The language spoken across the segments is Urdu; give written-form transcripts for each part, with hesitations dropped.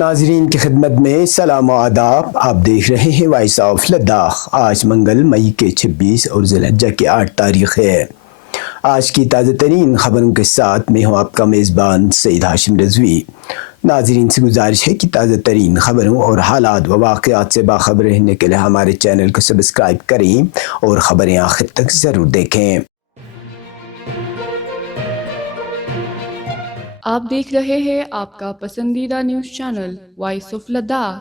ناظرین کی خدمت میں سلام و آداب. آپ دیکھ رہے ہیں وائس آف لداخ. آج منگل مئی کے 26 اور ذی الحجہ کے 8 تاریخ ہے. آج کی تازہ ترین خبروں کے ساتھ میں ہوں آپ کا میزبان سعید ہاشم رضوی. ناظرین سے گزارش ہے کہ تازہ ترین خبروں اور حالات و واقعات سے باخبر رہنے کے لیے ہمارے چینل کو سبسکرائب کریں اور خبریں آخر تک ضرور دیکھیں. آپ دیکھ رہے ہیں آپ کا پسندیدہ news channel voice of Ladakh.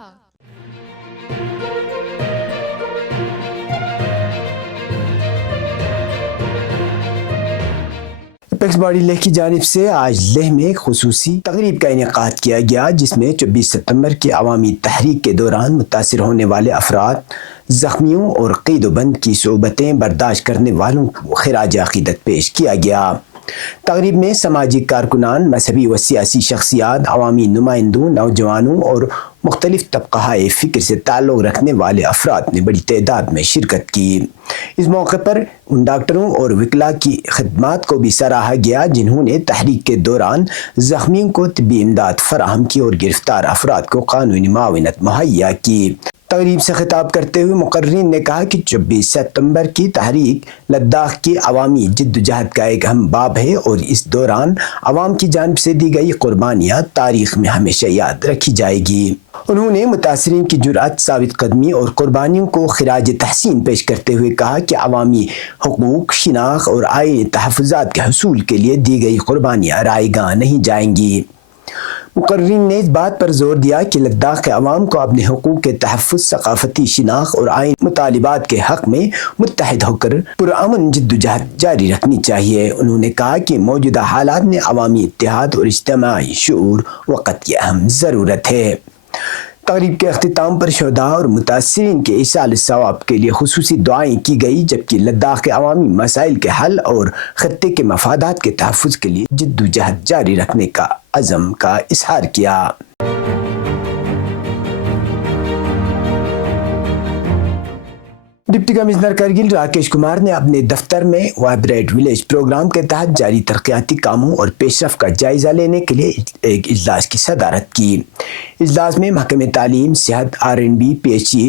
Apex body Leh کی جانب سے آج لیہ میں ایک خصوصی تقریب کا انعقاد کیا گیا، جس میں 24 ستمبر کی عوامی تحریک کے دوران متاثر ہونے والے افراد، زخمیوں اور قید و بند کی صعوبتیں برداشت کرنے والوں کو خراج عقیدت پیش کیا گیا. تقریب میں سماجی کارکنان، مذہبی و سیاسی شخصیات، عوامی نمائندوں، نوجوانوں اور مختلف طبقہ فکر سے تعلق رکھنے والے افراد نے بڑی تعداد میں شرکت کی. اس موقع پر ان ڈاکٹروں اور وکلاء کی خدمات کو بھی سراہا گیا جنہوں نے تحریک کے دوران زخمیوں کو طبی امداد فراہم کی اور گرفتار افراد کو قانونی معاونت مہیا کی. تقریب سے خطاب کرتے ہوئے مقررین نے کہا کہ 24 ستمبر کی تحریک لداخ کی عوامی جدوجہد کا ایک اہم باب ہے اور اس دوران عوام کی جانب سے دی گئی قربانیاں تاریخ میں ہمیشہ یاد رکھی جائے گی. انہوں نے متاثرین کی جرأت، ثابت قدمی اور قربانیوں کو خراج تحسین پیش کرتے ہوئے کہا کہ عوامی حقوق، شناخت اور آئینی تحفظات کے حصول کے لیے دی گئی قربانیاں رائے گاں نہیں جائیں گی. مقررین نے اس بات پر زور دیا کہ لداخ کے عوام کو اپنے حقوق کے تحفظ، ثقافتی شناخت اور آئینی مطالبات کے حق میں متحد ہو کر پرامن جدوجہد جاری رکھنی چاہیے. انہوں نے کہا کہ موجودہ حالات میں عوامی اتحاد اور اجتماعی شعور وقت کی اہم ضرورت ہے. تقریب کے اختتام پر شہداء اور متاثرین کے ایصال ثواب کے لیے خصوصی دعائیں کی گئی، جبکہ لداخ کے عوامی مسائل کے حل اور خطے کے مفادات کے تحفظ کے لیے جدوجہد جاری رکھنے کا عزم کا اظہار کیا. ڈپٹی کمشنر کرگل راکیش کمار نے اپنے دفتر میں وائبریٹ ولیج پروگرام کے تحت جاری ترقیاتی کاموں اور پیش رفت کا جائزہ لینے کے لیے ایک اجلاس کی صدارت کی. اجلاس میں محکمہ تعلیم، صحت، R&B، PHE،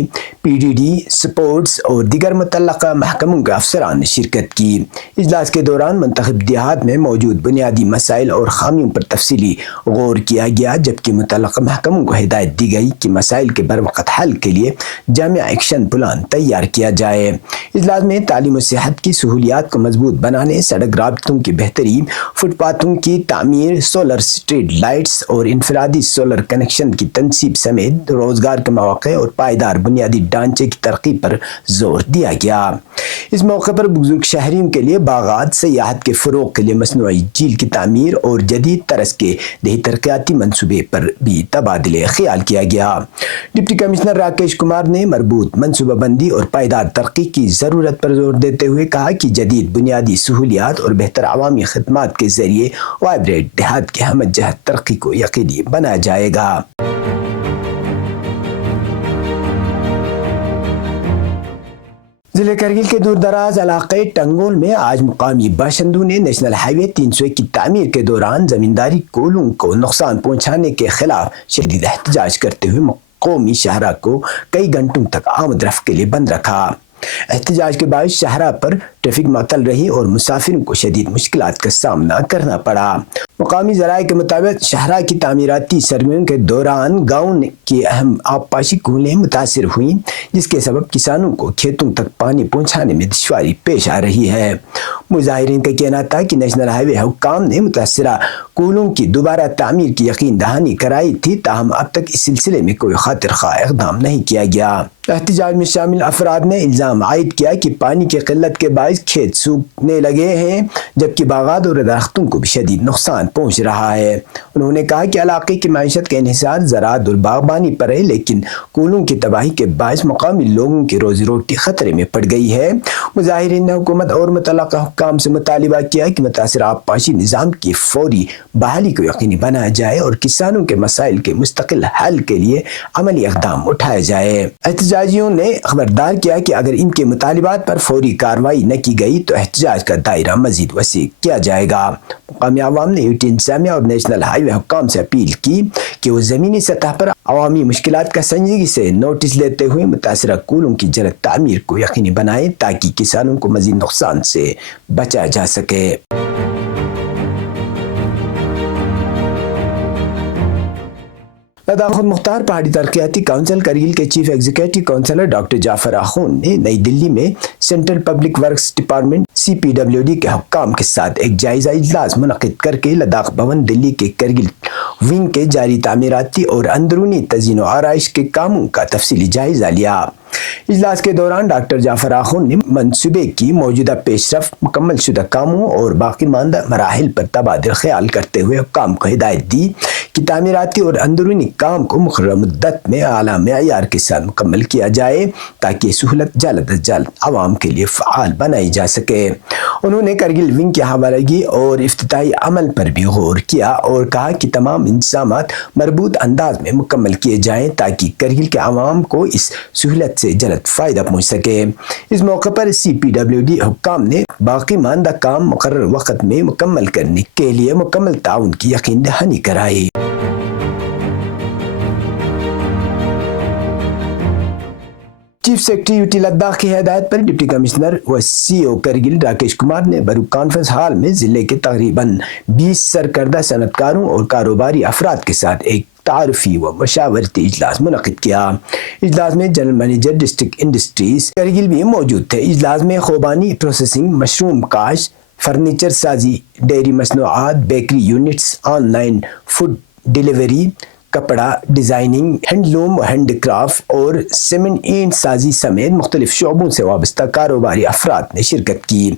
PDD، سپورٹس اور دیگر متعلقہ محکموں کے افسران نے شرکت کی. اجلاس کے دوران منتخب دیہات میں موجود بنیادی مسائل اور خامیوں پر تفصیلی غور کیا گیا، جبکہ متعلقہ محکموں کو ہدایت دی گئی کہ مسائل کے بروقت حل کے لیے جامع ایکشن پلان تیار کیا جائے. اجلاس میں تعلیم و صحت کی سہولیات کو مضبوط بنانے، سڑک رابطوں کی بہتری، فٹ پاتھوں کی تعمیر، سولر اسٹریٹ لائٹس اور انفرادی سولر کنیکشن کی تنصیب سمیت روزگار کے مواقع اور پائیدار بنیادی ڈھانچے کی ترقی پر زور دیا گیا. اس موقع پر بزرگ شہریوں کے لیے باغات، سیاحت کے فروغ کے لیے مصنوعی جھیل کی تعمیر اور جدید طرز کے دیہی ترقیاتی منصوبے پر بھی تبادلہ خیال کیا گیا. ڈپٹی کمشنر راکیش کمار نے مربوط منصوبہ بندی اور پائیدار ترقی کی ضرورت پر زور دیتے ہوئے کہا کہ جدید بنیادی سہولیات اور بہتر عوامی خدمات کے ذریعے وائبریٹ دیہات کی ہمہ جہت ترقی کو یقینی بنایا جائے گا. ضلع کرگل کے دور دراز علاقے ٹنگول میں آج مقامی باشندوں نے نیشنل ہائی وے 301 کی تعمیر کے دوران زمینداری کولوں کو نقصان پہنچانے کے خلاف شدید احتجاج کرتے ہوئے قومی شاہراہ کو کئی گھنٹوں تک آمد رفت کے لیے بند رکھا. احتجاج کے باعث شاہراہ پر ٹریفک معطل رہی اور مسافروں کو شدید مشکلات کا سامنا کرنا پڑا. مقامی ذرائع کے مطابق شاہراہ کی تعمیراتی سرگرمیوں کے دوران گاؤں کی اہم آبپاشی کولیں متاثر ہوئیں، جس کے سبب کسانوں کو کھیتوں تک پانی پہنچانے میں دشواری پیش آ رہی ہے. مظاہرین کا کہنا تھا کہ نیشنل ہائی وے حکام نے متاثرہ کولوں کی دوبارہ تعمیر کی یقین دہانی کرائی تھی، تاہم اب تک اس سلسلے میں کوئی خاطر خواہ اقدام نہیں کیا گیا. احتجاج میں شامل افراد نے الزام عائد کیا کہ پانی کی قلت کے باعث کھیت سوکھنے لگے ہیں، جبکہ باغات اور درختوں کو بھی شدید نقصان پہنچ رہا ہے. انہوں نے کہا کہ علاقے کی معیشت کا انحصار زراعت اور باغبانی پر ہے، لیکن کولوں کی تباہی کے باعث مقامی لوگوں کی روزی روٹی خطرے میں پڑ گئی ہے. مظاہرین نے حکومت اور متعلقہ حکام سے مطالبہ کیا کہ متاثرہ آبپاشی نظام کی فوری بحالی کو یقینی بنایا جائے اور کسانوں کے مسائل کے مستقل حل کے لیے عملی اقدام اٹھایا جائے۔ احتجاجیوں نے خبردار کیا کہ اگر ان کے مطالبات پر فوری کارروائی نہ کی گئی تو احتجاج کا دائرہ مزید وسیع کیا جائے گا۔ مقامی عوام نے UT انتظامیہ اور نیشنل ہائی وے حکام سے اپیل کی کہ وہ زمینی سطح پر عوامی مشکلات کا سنجیدگی سے نوٹس لیتے ہوئے متاثرہ کولوں کی جلد تعمیر کو یقینی بنائیں تاکہ کسانوں کو مزید نقصان سے بچایا جا سکے۔ لداخ خود مختار پہاڑی ترقیاتی کونسل کرگل کے چیف ایگزیکٹو کونسلر ڈاکٹر جعفر آخون نے نئی دلی میں central public works department CPWD کے حکام کے ساتھ ایک جائزہ اجلاس منعقد کر کے لداخ بھون دلی کے کرگل ونگ کے جاری تعمیراتی اور اندرونی تزئین و آرائش کے کاموں کا تفصیلی جائزہ لیا۔ اجلاس کے دوران ڈاکٹر جعفر آخون نے منصوبے کی موجودہ پیش رفت، مکمل شدہ کاموں اور باقی ماندہ مراحل پر تبادلہ خیال کرتے ہوئے حکام کو ہدایت دی کہ تعمیراتی اور اندرونی کام کو مقررہ مدت میں اعلیٰ معیار کے ساتھ مکمل کیا جائے تاکہ یہ سہولت جلد از جلد عوام کے لیے فعال بنائی جا سکے۔ انہوں نے کرگل ونگ کی حوالگی اور افتتاحی عمل پر بھی غور کیا اور کہا کہ تمام انتظامات مربوط انداز میں مکمل کیے جائیں تاکہ کرگل کے عوام کو اس سہولت سے جلد فائدہ پہنچ سکے۔ اس موقع پر CPWD حکام نے باقی ماندہ کام مقرر وقت میں مکمل کرنے کے لیے مکمل تعاون کی یقین دہانی کرائی۔ چیف سیکرٹری UT لداخ کی ہدایت پر ڈپٹی کمشنر و CO کرگل راکیش کمار نے برو کانفرنس ہال میں ضلع کے تقریباً 20 سرکردہ صنعت کاروں اور کاروباری افراد کے ساتھ ایک تعارفی و مشاورتی اجلاس منعقد کیا۔ اجلاس میں general manager district industries Kargil بھی موجود تھے۔ اجلاس میں خوبانی پروسیسنگ، مشروم کاشت، فرنیچر سازی، ڈیری مصنوعات، bakery units, on line food delivery, کپڑا ڈیزائننگ، ہینڈلوم و ہینڈ کرافٹ اور سیمنٹ اینٹ سازی سمیت مختلف شعبوں سے وابستہ کاروباری افراد نے شرکت کی۔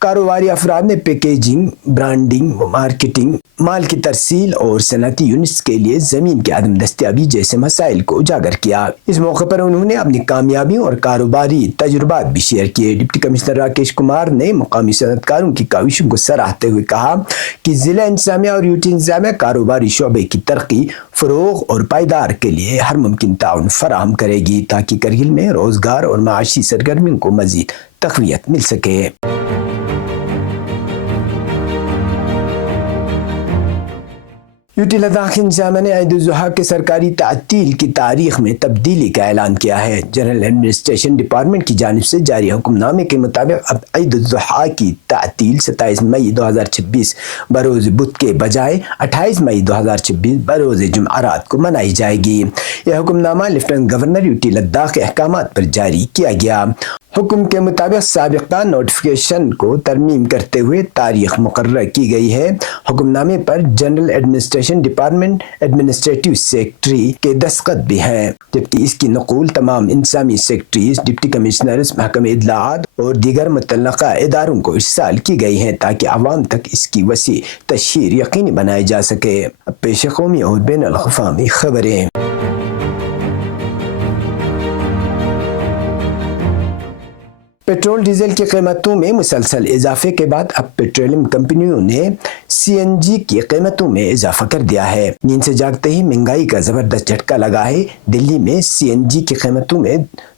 کاروباری افراد نے پیکیجنگ، برانڈنگ، مارکیٹنگ، مال کی ترسیل اور صنعتی یونٹس کے لیے زمین کی عدم دستیابی جیسے مسائل کو اجاگر کیا۔ اس موقع پر انہوں نے اپنی کامیابیوں اور کاروباری تجربات بھی شیئر کیے۔ ڈپٹی کمشنر راکیش کمار نے مقامی صنعت کاروں کی کاوشوں کو سراہتے ہوئے کہا کہ ضلع انتظامیہ اور UT انتظامیہ کاروباری شعبے کی ترقی، فروغ اور پائیدار کے لیے ہر ممکن تعاون فراہم کرے گی تاکہ کرگل میں روزگار اور معاشی سرگرمیوں کو مزید تقویت مل سکے۔ UT لداخ انتظامیہ نے عید الاضحیٰ کے سرکاری تعطیل کی تاریخ میں تبدیلی کا اعلان کیا ہے۔ جنرل ایڈمنسٹریشن ڈپارٹمنٹ کی جانب سے جاری حکم نامے کے مطابق اب عید الاضحیٰ کی تعطیل 27 مئی 2026 بروز بدھ کے بجائے 28 مئی 2026 بروز جمعرات کو منائی جائے گی۔ یہ حکم نامہ لیفٹیننٹ گورنر UT لداخ کے احکامات پر جاری کیا گیا۔ حکم کے مطابق سابقہ نوٹیفیکیشن کو ترمیم کرتے ہوئے تاریخ مقررہ کی گئی ہے۔ حکم نامے پر general administration department administrative secretary کے دستخط بھی ہیں، جبکہ اس کی نقول تمام انتظامی سیکرٹریز، ڈپٹی کمشنرز، محکمہ اطلاعات اور دیگر متعلقہ اداروں کو ارسال کی گئی ہیں تاکہ عوام تک اس کی وسیع تشہیر یقینی بنائی جا سکے۔ اب پیش قومی اور بین الاقوامی خبریں۔ پیٹرول ڈیزل کی قیمتوں میں مسلسل اضافے کے بعد اب پیٹرولیم کمپنیوں نے CNG کی قیمتوں میں اضافہ کر دیا ہے۔ نیند سے جاگتے ہی مہنگائی کا زبردست جھٹکا لگا ہے۔ دلی میں CNG کی قیمتوں میں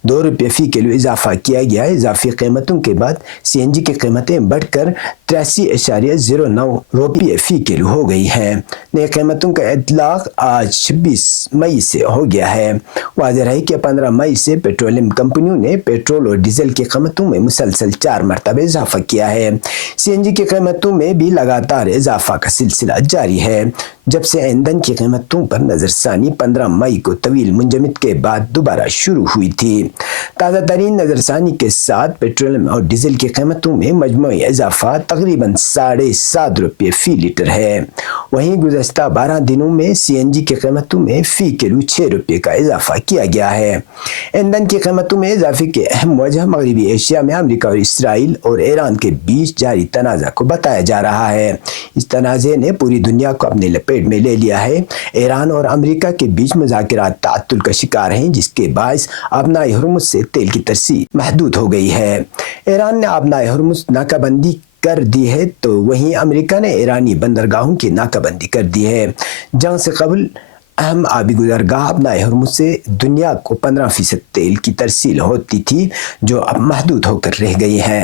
2 روپے فی کلو اضافہ کیا گیا ہے۔ اضافی قیمتوں کے بعد CNG کی قیمتیں بڑھ کر 83.09 روپے فی کلو ہو گئی ہیں۔ نئی قیمتوں کا اطلاق آج 26 مئی سے ہو گیا ہے۔ واضح ہے کہ 15 مئی سے پیٹرولیم کمپنیوں نے پیٹرول اور ڈیزل کی قیمتوں میں مسلسل 4 مرتبہ اضافہ کیا ہے۔ CNG کی قیمتوں میں بھی لگاتار اضافہ کا سلسلہ جاری ہے، جب سے ایندھن کی قیمتوں پر نظر ثانی 15 مئی کو طویل منجمد کے بعد دوبارہ شروع ہوئی تھی۔ تازہ ترین نظر ثانی کے ساتھ پیٹرولیم اور ڈیزل کی قیمتوں میں مجموعی اضافہ تقریباً 7.5 روپے فی لیٹر ہے۔ وہیں گزشتہ 12 دنوں میں CNG کی قیمتوں میں فی کلو 6 روپے کا اضافہ کیا گیا ہے۔ ایندھن کی قیمتوں میں اضافے کی اہم وجہ مغربی ایشیا میں امریکہ اور اسرائیل اور ایران کے بیچ جاری تنازع کو بتایا جا رہا ہے۔ اس تنازع نے پوری دنیا کو اپنے لپیٹ میں لے لیا ہے۔ ایران اور امریکہ کے بیچ مذاکرات تعطل کا شکار ہیں، جس کے باعث آبنائے ہرمز سے تیل کی ترسیل محدود ہو گئی ہے۔ ایران نے آبنائے ہرمز ناکہ بندی کر دی ہے تو وہیں امریکہ نے ایرانی بندرگاہوں کی ناکہ بندی کر دی ہے۔ جنگ سے قبل اہم آبی گزرگاہ اپنائے ہرمز سے دنیا کو 15% تیل کی ترسیل ہوتی تھی جو اب محدود ہو کر رہ گئی ہے۔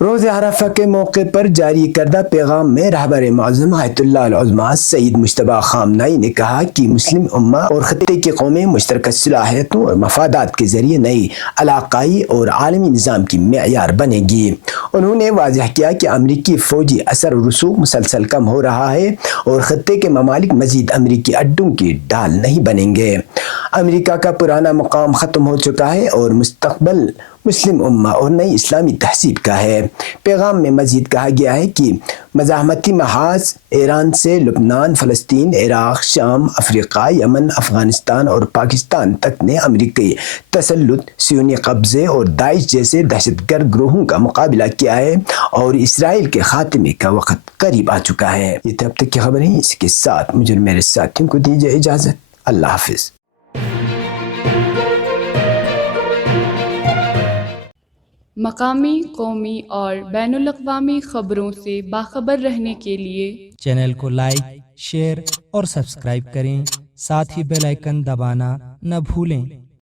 روز عرفہ کے موقع پر جاری کردہ پیغام میں رہبر معظم آیت اللہ العظمیٰ سید مجتبیٰ خامنئی نے کہا کہ مسلم امہ اور خطے کی قومیں مشترکہ صلاحیتوں اور مفادات کے ذریعے نئی علاقائی اور عالمی نظام کی معیار بنے گی۔ انہوں نے واضح کیا کہ امریکی فوجی اثر و رسوخ مسلسل کم ہو رہا ہے اور خطے کے ممالک مزید امریکی اڈوں کی ڈال نہیں بنیں گے۔ امریکہ کا پرانا مقام ختم ہو چکا ہے اور مستقبل مسلم امہ اور نئی اسلامی تہذیب کا ہے۔ پیغام میں مزید کہا گیا ہے کہ مزاحمتی محاذ ایران سے لبنان، فلسطین، عراق، شام، افریقہ، یمن، افغانستان اور پاکستان تک نے امریکی تسلط، صہیونی قبضے اور داعش جیسے دہشت گرد گروہوں کا مقابلہ کیا ہے اور اسرائیل کے خاتمے کا وقت قریب آ چکا ہے۔ یہ تھے اب تک کی خبریں، اس کے ساتھ مجھے میرے ساتھیوں کو دیجیے اجازت۔ اللہ حافظ۔ مقامی، قومی اور بین الاقوامی خبروں سے باخبر رہنے کے لیے چینل کو لائک، شیئر اور سبسکرائب کریں، ساتھ ہی بیل آئیکن دبانا نہ بھولیں۔